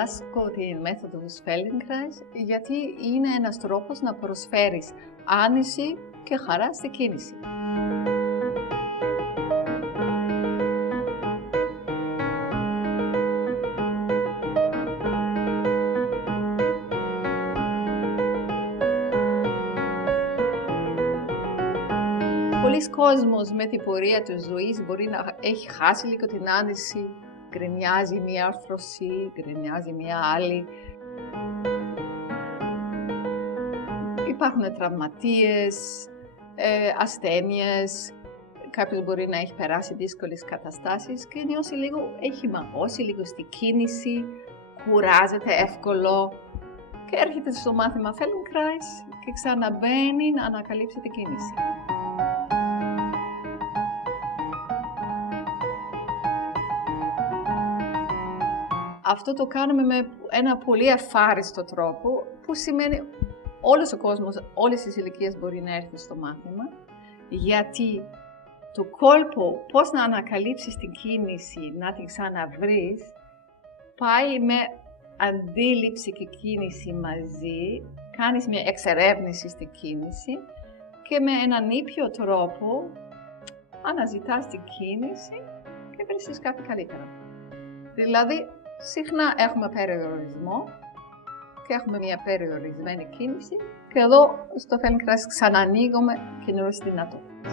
διδάσκω τη μέθοδο του Feldenkrais γιατί είναι ένας τρόπος να προσφέρεις άνεση και χαρά στη κίνηση. Πολλοί κόσμος με την πορεία της ζωής μπορεί να έχει χάσει λίγο την άνεση, γκρινιάζει μία άρθρωση, γκρινιάζει μία άλλη. Υπάρχουν τραυματίες, ασθένειες, κάποιος μπορεί να έχει περάσει δύσκολες καταστάσεις και νιώσει λίγο, έχει μαγώσει λίγο στη κίνηση, κουράζεται εύκολο και έρχεται στο μάθημα Feldenkrais και ξαναμπαίνει να ανακαλύψει την κίνηση. Αυτό το κάνουμε με ένα πολύ ευχάριστο τρόπο, που σημαίνει όλος ο κόσμος, όλες τις ηλικίες μπορεί να έρθει στο μάθημα, γιατί το κόλπο πώς να ανακαλύψεις την κίνηση, να την ξαναβρεις, πάει με αντίληψη και κίνηση μαζί, κάνεις μια εξερεύνηση στην κίνηση και με έναν ήπιο τρόπο αναζητάς την κίνηση και βρίσκεις κάτι καλύτερο. Δηλαδή, συχνά έχουμε περιορισμό και έχουμε μια περιορισμένη κίνηση και εδώ στο Feldenkrais ξανανοίγουμε καινούριες δυνατότητες.